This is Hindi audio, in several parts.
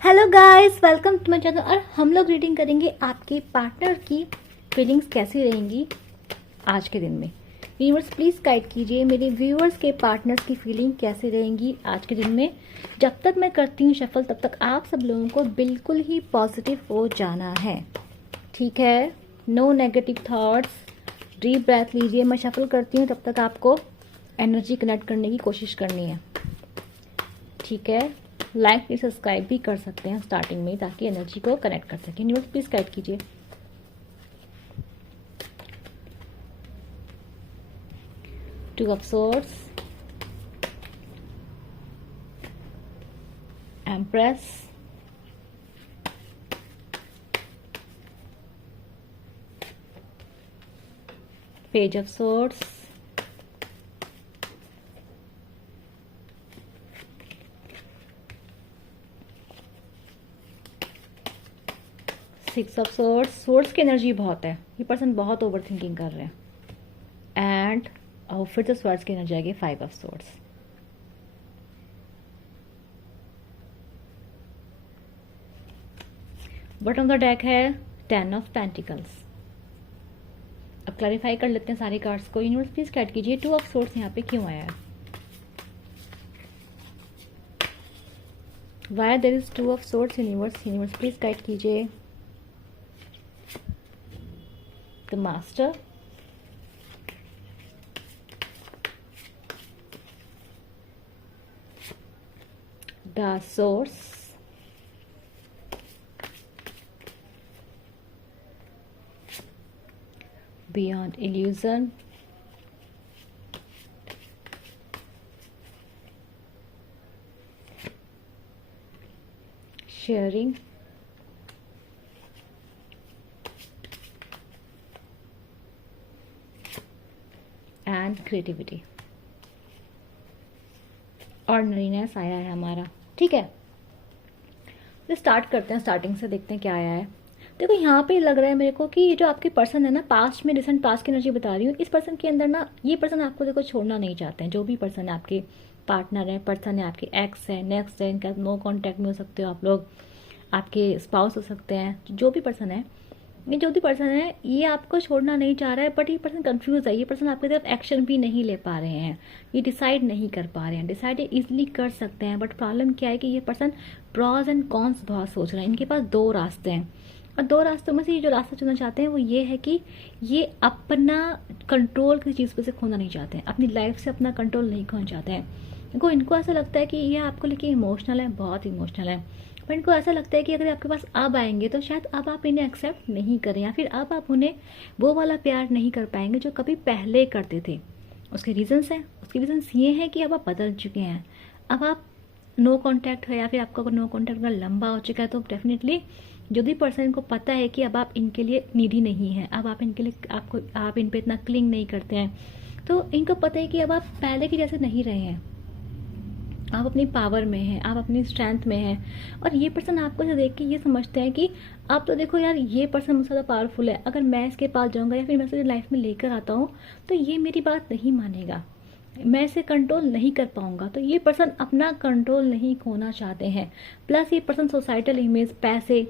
Hello guys, welcome to my channel. और हम लोग रीडिंग करेंगे आपके पार्टनर की फीलिंग्स कैसी रहेंगी आज के दिन में। यूनिवर्स प्लीज गाइड कीजिए मेरे व्यूअर्स के पार्टनर्स की फीलिंग कैसी रहेंगी आज के दिन में। जब तक मैं करती हूँ शफल तब तक आप सब लोगों को बिल्कुल ही पॉजिटिव हो जाना है, ठीक है? No negative thoughts. Deep breath लीजिए, मैं शफल करती हूँ तब तक आपको एनर्जी कनेक्ट करने की कोशिश करनी है, ठीक है? लाइक भी सब्सक्राइब भी कर सकते हैं स्टार्टिंग में ताकि एनर्जी को कनेक्ट कर सकें। न्यूज़ प्लीज गाइड कीजिए। Two of swords, empress, page of swords, six of swords. Swords की एनर्जी बहुत है, ये पर्सन बहुत ओवर थिंकिंग कर रहे हैं। एंड और फिर से स्वर्ड्स की एनर्जी आएगी, five of swords. Bottom of the deck है टेन ऑफ पेंटिकल्स। अब क्लैरिफाई कर लेते हैं सारी कार्ड्स को। यूनिवर्स प्लीज गाइड कीजिए टू ऑफ सोर्ड्स यहाँ पे क्यों आया है, why there is two of swords. Universe please guide कीजिए। The master, the source, beyond illusion, sharing, and creativity। Ordinariness आया है हमारा, ठीक है? तो स्टार्ट करते हैं, स्टार्टिंग से देखते हैं क्या आया है। देखो यहाँ पे लग रहा है मेरे को कि ये जो आपके पर्सन है ना, पास्ट में, रिसेंट पास्ट की एनर्जी बता रही हूँ, इस पर्सन के अंदर ना, ये पर्सन आपको देखो छोड़ना नहीं चाहते हैं। जो भी पर्सन है आपके पार्टनर है, पर्सन है आपके एक्स है, नेक्स्ट है, इनका नो कॉन्टैक्ट में हो सकते हो आप लोग, आपके स्पाउस हो सकते हैं, जो भी पर्सन है, ये जो भी पर्सन है ये आपको छोड़ना नहीं चाह रहा है। बट ये पर्सन कंफ्यूज है, ये पर्सन आपकी तरफ एक्शन भी नहीं ले पा रहे हैं, ये डिसाइड नहीं कर पा रहे हैं। डिसाइड इजिली कर सकते हैं, बट प्रॉब्लम क्या है कि ये पर्सन प्रॉज एंड कॉन्स बहुत सोच रहे हैं। इनके पास दो रास्ते हैं और दो रास्तों में से ये जो रास्ता चुनना चाहते हैं वो ये है कि ये अपना कंट्रोल किसी चीज़ पर से खोना नहीं चाहते हैं, अपनी लाइफ से अपना कंट्रोल नहीं खोना चाहते हैं। इनको ऐसा लगता है कि ये आपको लेके इमोशनल है, बहुत इमोशनल है। पर इनको ऐसा लगता है कि अगर आपके पास अब आएंगे तो शायद अब आप इन्हें एक्सेप्ट नहीं करें, या फिर अब आप उन्हें वो वाला प्यार नहीं कर पाएंगे जो कभी पहले करते थे। उसके रीजंस हैं, उसके रीजंस ये हैं कि अब आप बदल चुके हैं। अब आप नो कॉन्टैक्ट है, या फिर आपका नो कॉन्टैक्ट का लंबा हो चुका है, तो डेफिनेटली जो भी पर्सन को पता है कि अब आप इनके लिए नीडी नहीं है, अब आप इनके लिए आप इन पे इतना क्लिंग नहीं करते हैं, तो इनको पता है कि अब आप पहले की जैसे नहीं रहे हैं, आप अपनी पावर में हैं, आप अपनी स्ट्रेंथ में हैं। और ये पर्सन आपको से देख के ये समझते हैं कि अब तो देखो यार, ये पर्सन मुझसे ज़्यादा पावरफुल है, अगर मैं इसके पास जाऊंगा या फिर मैं इसे लाइफ में लेकर आता हूँ तो ये मेरी बात नहीं मानेगा, मैं इसे कंट्रोल नहीं कर पाऊंगा। तो ये पर्सन अपना कंट्रोल नहीं खोना चाहते हैं। प्लस ये पर्सन सोसाइटल इमेज, पैसे,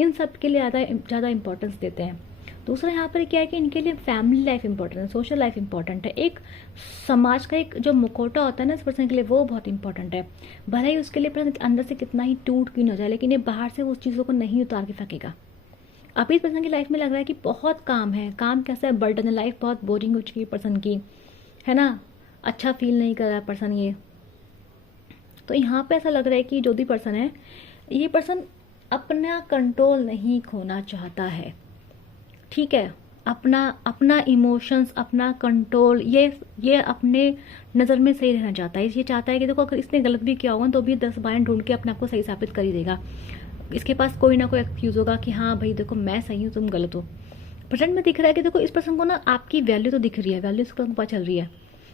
इन सब के लिए ज़्यादा इंपॉर्टेंस देते हैं। दूसरा यहाँ पर क्या है कि इनके लिए फैमिली लाइफ इंपॉर्टेंट है, सोशल लाइफ इंपॉर्टेंट है। एक समाज का एक जो मुखौटा होता है ना इस पर्सन के लिए, वो बहुत इंपॉर्टेंट है। भले ही उसके लिए पर्सन अंदर से कितना ही टूट क्यों न जाए, लेकिन ये बाहर से उस चीज़ों को नहीं उतार के फेंकेगा। अभी इस पर्सन की लाइफ में लग रहा है कि बहुत काम है, काम कैसा है, बर्डन है, लाइफ बहुत बोरिंग हो चुकी है पर्सन की, है ना? अच्छा फील नहीं कर रहा पर्सन ये। तो यहाँ पे ऐसा लग रहा है कि जो भी पर्सन है, ये पर्सन अपना कंट्रोल नहीं खोना चाहता है, ठीक है? अपना अपना इमोशंस, अपना कंट्रोल, ये अपने नज़र में सही रहना चाहता है। ये चाहता है कि देखो अगर इसने गलत भी किया होगा तो भी 10 बार ढूंढ के अपने आप को सही साबित कर ही देगा। इसके पास कोई ना कोई एक्सक्यूज होगा कि हाँ भाई देखो मैं सही हूँ, तुम गलत हो। प्रेजेंट में दिख रहा है कि देखो इस पर्सन को ना आपकी वैल्यू तो दिख रही है, वैल्यू इसको पता चल रही है।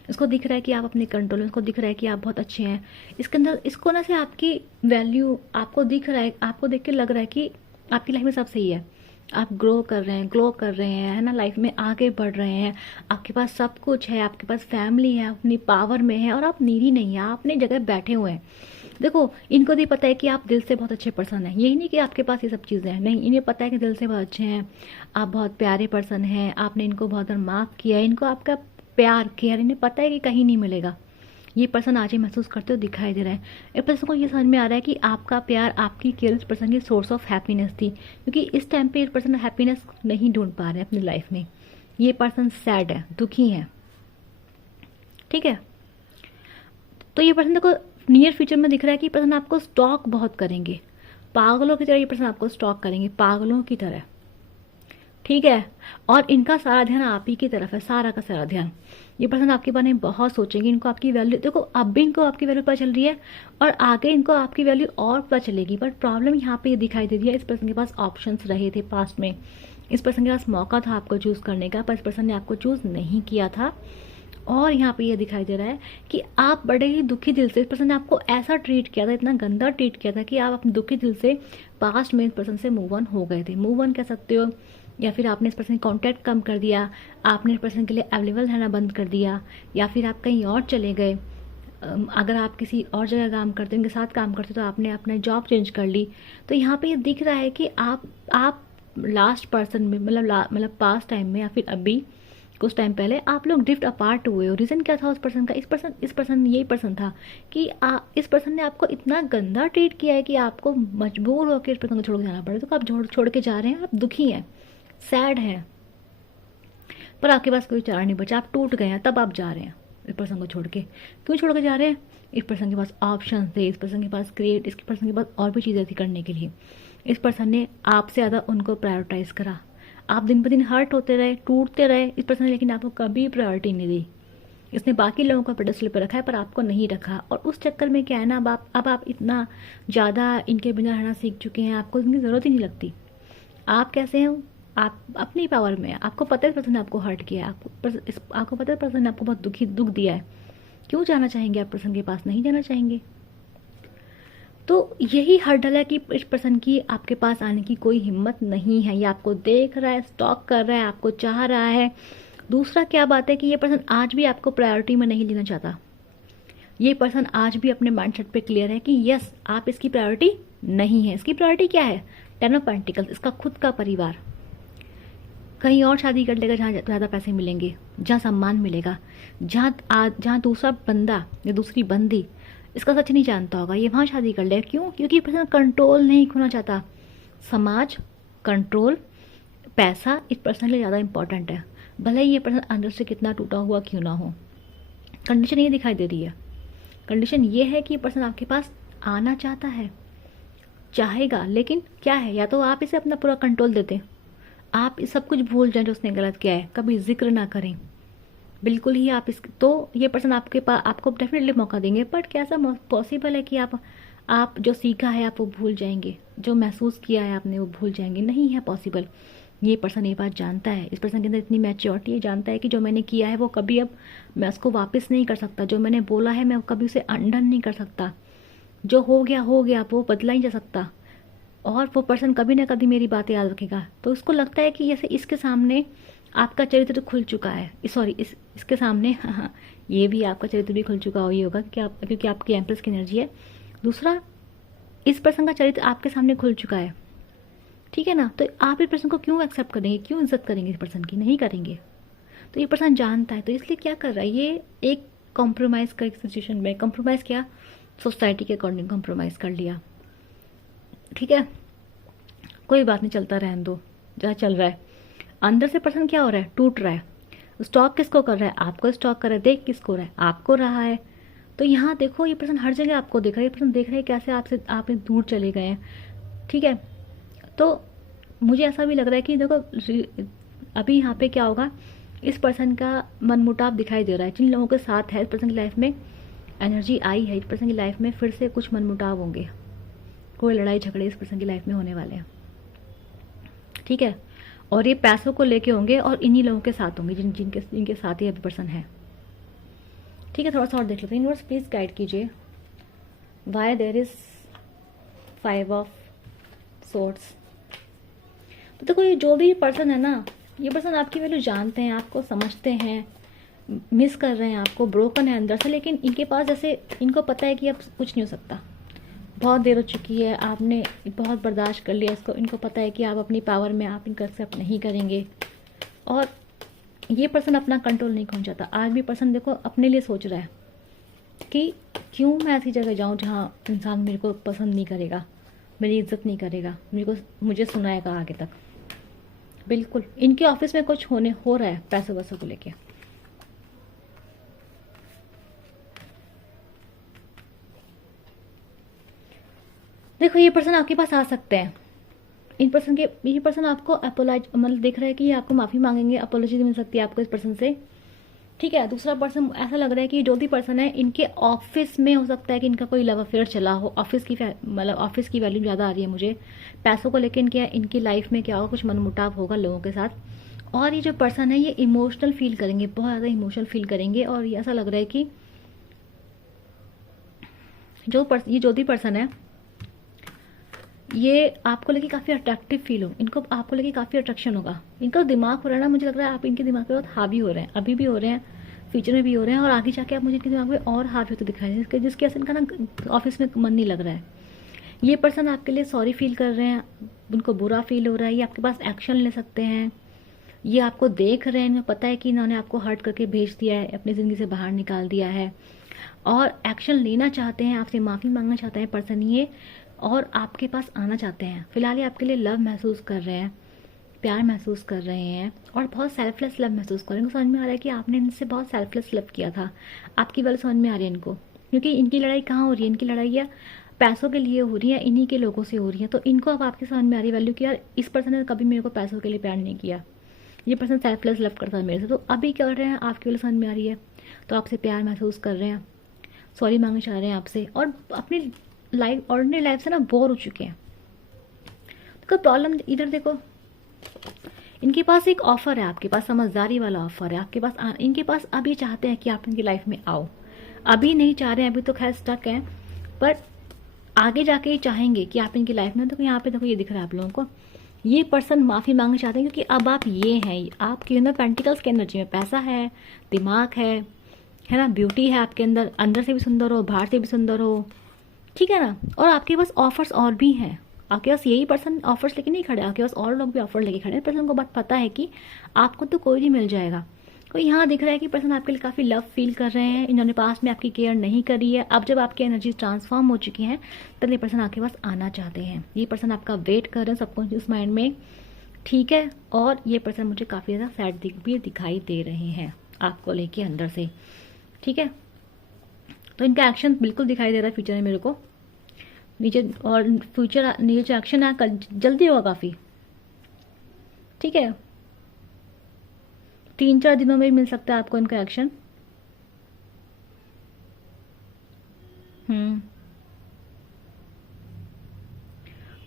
इसको दिख रहा है कि आप अपने कंट्रोल में, इसको दिख रहा है कि आप बहुत अच्छे हैं। इसके अंदर इसको ना से आपकी वैल्यू आपको दिख रहा है, आपको देख के लग रहा है कि आपकी लाइफ में सब सही है, आप ग्रो कर रहे हैं, ग्लो कर रहे हैं, है ना? लाइफ में आगे बढ़ रहे हैं, आपके पास सब कुछ है, आपके पास फैमिली है, अपनी पावर में है, और आप नीडी नहीं है, आप अपनी जगह बैठे हुए हैं। देखो इनको भी पता है कि आप दिल से बहुत अच्छे पर्सन हैं, यही नहीं कि आपके पास ये सब चीज़ें हैं, नहीं, इन्हें पता है कि दिल से बहुत अच्छे हैं, आप बहुत प्यारे पर्सन हैं, आपने इनको बहुत बार माफ़ किया है, इनको आपका प्यार केयर इन्हें पता है कि कहीं नहीं मिलेगा। ये पर्सन आज ही महसूस करते हो दिखाई दे रहा है। एक पर्सन को ये समझ में आ रहा है कि आपका प्यार, आपकी केयर इस पर्सन की सोर्स ऑफ हैप्पीनेस थी, क्योंकि इस टाइम पे इस पर्सन हैप्पीनेस नहीं ढूंढ पा रहे हैं अपनी लाइफ में। ये पर्सन सैड है, दुखी है, ठीक है। तो ये पर्सन देखो नियर फ्यूचर में दिख रहा है कि पर्सन आपको स्टॉक बहुत करेंगे, पागलों की तरह ये पर्सन आपको स्टॉक करेंगे, पागलों की तरह, ठीक है। और इनका सारा ध्यान आप ही की तरफ है, सारा का सारा ध्यान। ये पर्सन आपके बारे में बहुत सोचेंगे, इनको आपकी वैल्यू, देखो अब भी इनको आपकी वैल्यू पता चल रही है और आगे इनको आपकी वैल्यू और पता चलेगी। बट प्रॉब्लम यहाँ पे ये दिखाई दे रही है, इस पर्सन के पास ऑप्शंस रहे थे पास्ट में, इस पर्सन के पास मौका था आपको चूज करने का, पर इस पर्सन ने आपको चूज नहीं किया था। और यहाँ पे ये दिखाई दे रहा है कि आप बड़े ही दुखी दिल से, इस पर्सन ने आपको ऐसा ट्रीट किया था, इतना गंदा ट्रीट किया था कि आप अपने दुखी दिल से पास्ट में इस पर्सन से मूव ऑन हो गए थे। मूव ऑन कह सकते हो, या फिर आपने इस पर्सन कॉन्टैक्ट कम कर दिया, आपने इस पर्सन के लिए अवेलेबल रहना बंद कर दिया, या फिर आप कहीं और चले गए। अगर आप किसी और जगह काम करते, उनके साथ काम करते, तो आपने अपना जॉब चेंज कर ली। तो यहाँ पे ये दिख रहा है कि आप लास्ट पर्सन में, मतलब पास्ट टाइम में या फिर अभी कुछ टाइम पहले आप लोग ड्रिफ्ट अपार्ट हुए हो। रीज़न क्या था उस पर्सन का? इस पर्सन यही पर्सन था कि इस पर्सन ने आपको इतना गंदा ट्रीट किया है कि आपको मजबूर होकर इस पर्सन को छोड़ के जाना पड़े। तो आप छोड़ के जा रहे हैं, आप दुखी हैं, सैड हैं, पर आपके पास कोई चारा नहीं बचा, आप टूट गए हैं, तब आप जा रहे हैं इस पर्सन को छोड़ के। क्यों छोड़ के जा रहे हैं? इस पर्सन के पास ऑप्शन थे, इस पर्सन के पास इस पर्सन के पास और भी चीज़ें थी करने के लिए। इस पर्सन ने आपसे ज़्यादा उनको प्रायोरिटाइज करा। आप दिन ब दिन हर्ट होते रहे, टूटते रहे इस पर्सन ने, लेकिन आपको कभी प्रायोरिटी नहीं दी। इसने बाकी लोगों को पेडेस्टल पर रखा है, पर आपको नहीं रखा। और उस चक्कर में क्या है ना, अब आप इतना ज़्यादा इनके बिना रहना सीख चुके हैं, आपको इनकी ज़रूरत ही नहीं लगती। आप कैसे हैं? आप अपनी पावर में है, आपको पता है पर्सन ने आपको हर्ट किया है, आपको पता है पर्सन ने आपको बहुत दुख दिया है। क्यों जाना चाहेंगे आप पर्सन के पास? नहीं जाना चाहेंगे। तो यही हर्डल है कि इस पर्सन की आपके पास आने की कोई हिम्मत नहीं है। ये आपको देख रहा है, स्टॉक कर रहा है, आपको चाह रहा है। दूसरा क्या बात है कि ये पर्सन आज भी आपको प्रायोरिटी में नहीं लेना चाहता। ये पर्सन आज भी अपने माइंडसेट पे क्लियर है कि यस, आप इसकी प्रायोरिटी नहीं है। इसकी प्रायोरिटी क्या है? 10 ऑफ पेंटिकल्स, इसका खुद का परिवार। कहीं और शादी कर लेगा जहाँ ज़्यादा पैसे मिलेंगे, जहाँ सम्मान मिलेगा, जहाँ दूसरा बंदा या दूसरी बंदी इसका सच नहीं जानता होगा, ये वहाँ शादी कर लेगा। क्यों? क्योंकि पर्सन कंट्रोल नहीं खोना चाहता। समाज, कंट्रोल, पैसा इस पर्सन के लिए ज़्यादा इंपॉर्टेंट है, भले ही ये पर्सन अंदर से कितना टूटा हुआ क्यों ना हो। कंडीशन ये दिखाई दे रही है, कंडीशन ये है कि ये पर्सन आपके पास आना चाहता है, चाहेगा, लेकिन क्या है, या तो आप इसे अपना पूरा कंट्रोल देते, आप इस सब कुछ भूल जाएं जो उसने गलत किया है, कभी जिक्र ना करें बिल्कुल ही आप तो ये पर्सन आपके पास आपको डेफिनेटली मौका देंगे। बट क्या ऐसा पॉसिबल है कि आप जो सीखा है आप वो भूल जाएंगे, जो महसूस किया है आपने वो भूल जाएंगे? नहीं है पॉसिबल। ये पर्सन ये बात जानता है, इस पर्सन के अंदर इतनी मैच्योरिटी है, जानता है कि जो मैंने किया है वो कभी अब मैं उसको वापस नहीं कर सकता, जो मैंने बोला है मैं कभी उसे अंडन नहीं कर सकता, जो हो गया वो बदला ही जा सकता, और वो पर्सन कभी ना कभी मेरी बातें याद रखेगा। तो उसको लगता है कि जैसे इसके सामने आपका चरित्र खुल चुका है, सॉरी इसके सामने हाँ, ये भी आपका चरित्र भी खुल चुका हो, ये होगा क्योंकि आपकी एम्प्रेस की एनर्जी है। दूसरा, इस पर्सन का चरित्र आपके सामने खुल चुका है, ठीक है ना। तो आप इस पर्सन को क्यों एक्सेप्ट करेंगे, क्यों इज्जत करेंगे इस पर्सन की? नहीं करेंगे। तो ये पर्सन जानता है, तो इसलिए क्या कर रहा है, ये एक कॉम्प्रोमाइज़ का एक सिचुएशन में, कॉम्प्रोमाइज़ किया, सोसाइटी के अकॉर्डिंग कॉम्प्रोमाइज़ कर लिया, ठीक है, कोई बात नहीं, चलता रहने दो, जहाँ चल रहा है। अंदर से पर्सन क्या हो रहा है? टूट रहा है। स्टॉक किसको कर रहा है? आपको स्टॉक कर रहा है। देख किसको रहा है? आपको रहा है। तो यहाँ देखो, ये पर्सन हर जगह आपको देख रहा है, ये पर्सन देख रहा है कैसे आप दूर चले गए हैं, ठीक है। तो मुझे ऐसा भी लग रहा है कि देखो अभी यहाँ पे क्या होगा, इस पर्सन का मनमुटाव दिखाई दे रहा है। जिन लोगों के साथ है इस पर्सन की लाइफ में एनर्जी आई है, इस पर्सन की लाइफ में फिर से कुछ मनमुटाव होंगे, कोई लड़ाई झगड़े इस पर्सन की लाइफ में होने वाले हैं, ठीक है। और ये पैसों को लेके होंगे और इन्हीं लोगों के साथ होंगे जिनके साथ ही अभी पर्सन है, ठीक है। थोड़ा सा और देख लेते हैं। यूनिवर्स प्लीज गाइड कीजिए, why there is 5 of swords. तो देखो, ये जो भी पर्सन है ना, ये पर्सन आपकी वैल्यू जानते हैं, आपको समझते हैं, मिस कर रहे हैं आपको, ब्रोकन है अंदर से, लेकिन इनके पास जैसे इनको पता है कि अब कुछ नहीं हो सकता, बहुत देर हो चुकी है, आपने बहुत बर्दाश्त कर लिया इसको, इनको पता है कि आप अपनी पावर में आप इनका एक्सेप्ट नहीं करेंगे। और ये पर्सन अपना कंट्रोल नहीं खो जाता। आज भी पर्सन देखो अपने लिए सोच रहा है कि क्यों मैं ऐसी जगह जाऊं जहां इंसान मेरे को पसंद नहीं करेगा, मेरी इज्जत नहीं करेगा, मुझे सुनाएगा आगे तक। बिल्कुल इनके ऑफिस में कुछ होने हो रहा है पैसों वैसों को लेके। देखो ये पर्सन आपके पास आ सकते हैं, ये पर्सन आपको अपोलाइज मतलब देख रहा है कि ये आपको माफ़ी मांगेंगे, अपोलॉजी मिल सकती है आपको इस पर्सन से। ठीक है, दूसरा पर्सन ऐसा लग रहा है कि जो भी पर्सन है इनके ऑफिस में हो सकता है कि इनका कोई लव अफेयर चला हो। मतलब ऑफिस की वैल्यू ज़्यादा आ रही है मुझे। पैसों को लेकर इनकी लाइफ में क्या होगा, कुछ मनमुटाव होगा लोगों के साथ। और ये जो पर्सन है ये इमोशनल फील करेंगे, बहुत ज़्यादा इमोशनल फील करेंगे। और ये ऐसा लग रहा है कि ये जो भी पर्सन है ये आपको लेके काफ़ी अट्रैक्टिव फील हो, इनको आपको लेके काफ़ी अट्रैक्शन होगा। इनका दिमाग हो रहा है ना, मुझे लग रहा है आप इनके दिमाग पे बहुत हावी हो रहे हैं, अभी भी हो रहे हैं, फ्यूचर में भी हो रहे हैं, और आगे जाके आप मुझे इनके दिमाग पे और हावी होते दिखाई दे, जिसकी वजह से इनका ना ऑफिस में मन नहीं लग रहा है। ये पर्सन आपके लिए सॉरी फील कर रहे हैं, उनको बुरा फील हो रहा है, ये आपके पास एक्शन ले सकते हैं। ये आपको देख रहे हैं, इन्हें पता है कि इन्होंने आपको हर्ट करके भेज दिया है, अपनी ज़िंदगी से बाहर निकाल दिया है, और एक्शन लेना चाहते हैं, आपसे माफ़ी मांगना चाहते हैं पर्सन ये, और आपके पास आना चाहते हैं। फिलहाल ये आपके लिए लव महसूस कर रहे हैं, प्यार महसूस कर रहे हैं, और बहुत सेल्फलेस लव महसूस कर रहे हैं। इनको समझ में आ रहा है कि आपने इनसे बहुत सेल्फलेस लव किया था, आपकी वैल्यू समझ में आ रही है इनको। क्योंकि इनकी लड़ाई कहाँ हो रही है, इनकी लड़ाई है पैसों के लिए हो रही है, इन्हीं के लोगों से हो रही है। तो इनको अब आपकी समझ में आ रही है वैल्यू कि यार इस पर्सन ने कभी मेरे को पैसों के लिए प्यार नहीं किया, ये पर्सन सेल्फलेस लव करता है मेरे से। तो अभी क्या कर रहे हैं, आपकी वैल्यू समझ में आ रही है, तो आपसे प्यार महसूस कर रहे हैं, सॉरी मांगना चाह रहे हैं आपसे, और अपनी लाइफ ऑर्डिनरी लाइफ से ना बोर हो चुके हैं। तो प्रॉब्लम इधर देखो, इनके पास एक ऑफर है, आपके पास समझदारी वाला ऑफर है आपके पास। इनके पास अब ये चाहते हैं कि आप इनकी लाइफ में आओ, अभी नहीं चाह रहे हैं, अभी तो खैर स्टक हैं, पर आगे जाके ये चाहेंगे कि आप इनकी लाइफ में। तो यहाँ पे देखो ये दिख रहा है आप लोगों को, ये पर्सन माफ़ी मांगना चाहते हैं क्योंकि अब आप ये हैं, आपके अंदर पेंटिकल्स की एनर्जी में पैसा है, दिमाग है ना, ब्यूटी है आपके अंदर, अंदर से भी सुंदर हो, बाहर से भी सुंदर हो, ठीक है ना। और आपके पास ऑफर्स और भी हैं, आपके पास यही पर्सन ऑफर्स लेके नहीं खड़े, आपके पास और लोग भी ऑफर लेके खड़े हैं। पर्सन को बात पता है कि आपको तो कोई नहीं मिल जाएगा। तो यहाँ दिख रहा है कि पर्सन आपके लिए काफ़ी लव फील कर रहे हैं, इन्होंने पास में आपकी केयर नहीं करी है। अब जब आपकी एनर्जी ट्रांसफॉर्म हो चुकी हैं तब ये पर्सन आपके पास आना चाहते हैं। ये पर्सन आपका वेट कर रहे हैं सबकॉन्शियस माइंड में, ठीक है। और ये पर्सन मुझे काफ़ी ज़्यादा सैड भी दिखाई दे रहे हैं आपको लेके अंदर से, ठीक है। तो इनका एक्शन बिल्कुल दिखाई दे रहा है फ्यूचर में मेरे को नीचे, और फ्यूचर नीचे एक्शन है कल जल्दी होगा काफ़ी, ठीक है। 3-4 दिनों में भी मिल सकता है आपको इनका एक्शन।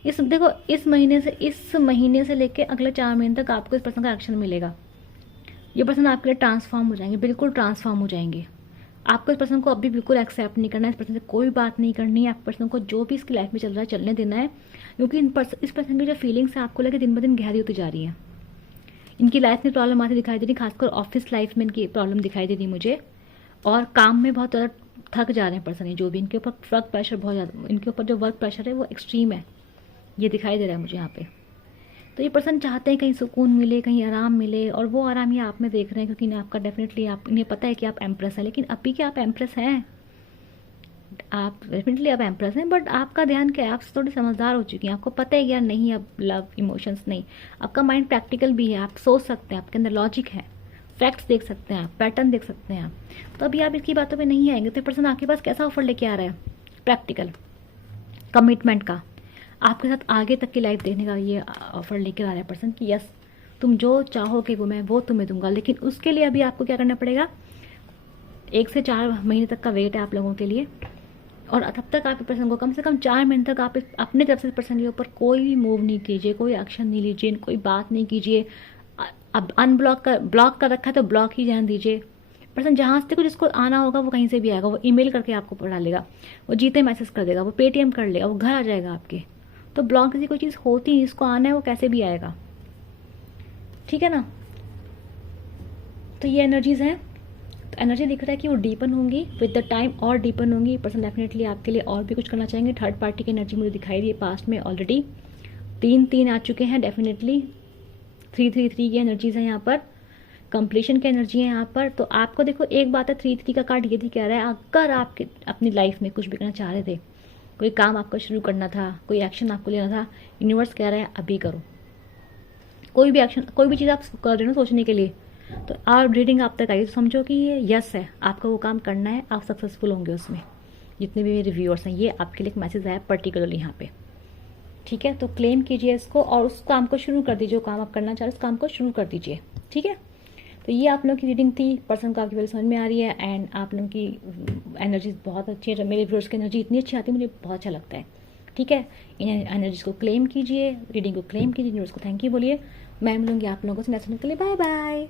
इस देखो इस महीने से लेके अगले 4 महीने तक आपको इस पर्सन का एक्शन मिलेगा। ये पर्सन आपके लिए ट्रांसफॉर्म हो जाएंगे, बिल्कुल ट्रांसफॉर्म हो जाएंगे। आपको इस पर्सन को अभी बिल्कुल एक्सेप्ट नहीं करना है, इस पर्सन से कोई बात नहीं करनी है। आप पर्सन को जो भी इसकी लाइफ में चल रहा है चलने देना है, क्योंकि इस पर्सन की जो फीलिंग्स है आपको लेकर दिन ब दिन गहरी होती जा रही है। इनकी लाइफ में प्रॉब्लम आती दिखाई दे रही, खासकर ऑफिस लाइफ में इनकी प्रॉब्लम दिखाई दे रही मुझे, और काम में बहुत ज़्यादा थक जा रहे हैं पर्सन। जो भी इनके ऊपर वर्क प्रेशर बहुत ज़्यादा, इनके ऊपर जो वर्क प्रेशर है वो एक्सट्रीम है, ये दिखाई दे रहा है मुझे यहाँ पे। तो ये पर्सन चाहते हैं कहीं सुकून मिले, कहीं आराम मिले, और वो आराम ये आप में देख रहे हैं क्योंकि आपका डेफिनेटली आप इन्हें पता है कि आप एम्प्रेस हैं। लेकिन अभी क्या आप एम्प्रेस हैं, आप डेफिनेटली आप एम्प्रेस हैं, बट आपका ध्यान क्या है, आप थोड़ी समझदार हो चुकी हैं, आपको पता है यार नहीं अब लव इमोशंस नहीं। आपका माइंड प्रैक्टिकल भी है, आप सोच सकते हैं, आपके अंदर लॉजिक है, फैक्ट्स देख सकते हैं आप, पैटर्न देख सकते हैं आप। तो अभी आप इसकी बातों पे नहीं आएंगे। तो पर्सन आपके पास कैसा ऑफर लेके आ रहा है, प्रैक्टिकल कमिटमेंट का, आपके साथ आगे तक की लाइफ देखने का ये ऑफर लेकर आ रहा है पर्सन कि यस तुम जो चाहोगे वो तुम्हें दूंगा। लेकिन उसके लिए अभी आपको क्या करना पड़ेगा, 1 से 4 महीने तक का वेट है आप लोगों के लिए, और तब तक आप पर्सन को कम से कम 4 महीने तक आप अपने तरफ से पर्सन के ऊपर कोई भी मूव नहीं कीजिए, कोई एक्शन नहीं लीजिए, कोई बात नहीं कीजिए। अब ब्लॉक कर रखा है तो ब्लॉक ही जान दीजिए। पर्सन जहाँ से जिसको आना होगा वो कहीं से भी आएगा, वो ईमेल करके आपको पढ़ा लेगा, वो जीते मैसेज कर देगा, वो पेटीएम कर लेगा, वो घर आ जाएगा आपके। तो ब्लॉक जैसी कोई चीज़ होती है, जिसको आना है वो कैसे भी आएगा, ठीक है ना। तो ये एनर्जीज हैं, तो एनर्जी दिख रहा है कि वो डीपन होंगी विद द टाइम, और डीपन होंगी। पर्सन डेफिनेटली आपके लिए और भी कुछ करना चाहेंगे। थर्ड पार्टी की एनर्जी मुझे दिखाई दी है पास्ट में ऑलरेडी। 3 आ चुके हैं डेफिनेटली। 3 की एनर्जीज है यहाँ पर। कंप्लीशन की एनर्जी है यहाँ पर। तो आपको देखो एक बात है, 3 का कार्ड ये भी कह रहा है, अगर आप अपनी लाइफ में कुछ भी करना चाह रहे थे, कोई काम आपको शुरू करना था, कोई एक्शन आपको लेना था, यूनिवर्स कह रहा है अभी करो। कोई भी एक्शन, कोई भी चीज़ आप कर रहे हो सोचने के लिए, तो आप रीडिंग आप तक आई तो समझो कि ये यस है, आपको वो काम करना है, आप सक्सेसफुल होंगे उसमें। जितने भी मेरे व्यूअर्स हैं, ये आपके लिए एक मैसेज आया पर्टिकुलरली यहाँ पे। ठीक है, तो क्लेम कीजिए इसको और उस काम को शुरू कर दीजिए। जो काम आप करना चाह रहे हैं उस काम को शुरू कर दीजिए। ठीक है, तो ये आप लोगों की रीडिंग थी। पर्सन को आपकी वैल्यू समझ में आ रही है एंड आप लोगों की एनर्जी बहुत अच्छी है। मेरे व्यूअर्स की एनर्जी इतनी अच्छी आती है, मुझे बहुत अच्छा लगता है। ठीक है, इन एनर्जीज को क्लेम कीजिए, रीडिंग को क्लेम कीजिए, यूनिवर्स को थैंक यू बोलिए। मैं मिलूंगी आप लोगों से नेक्स्ट के लिए। Bye bye.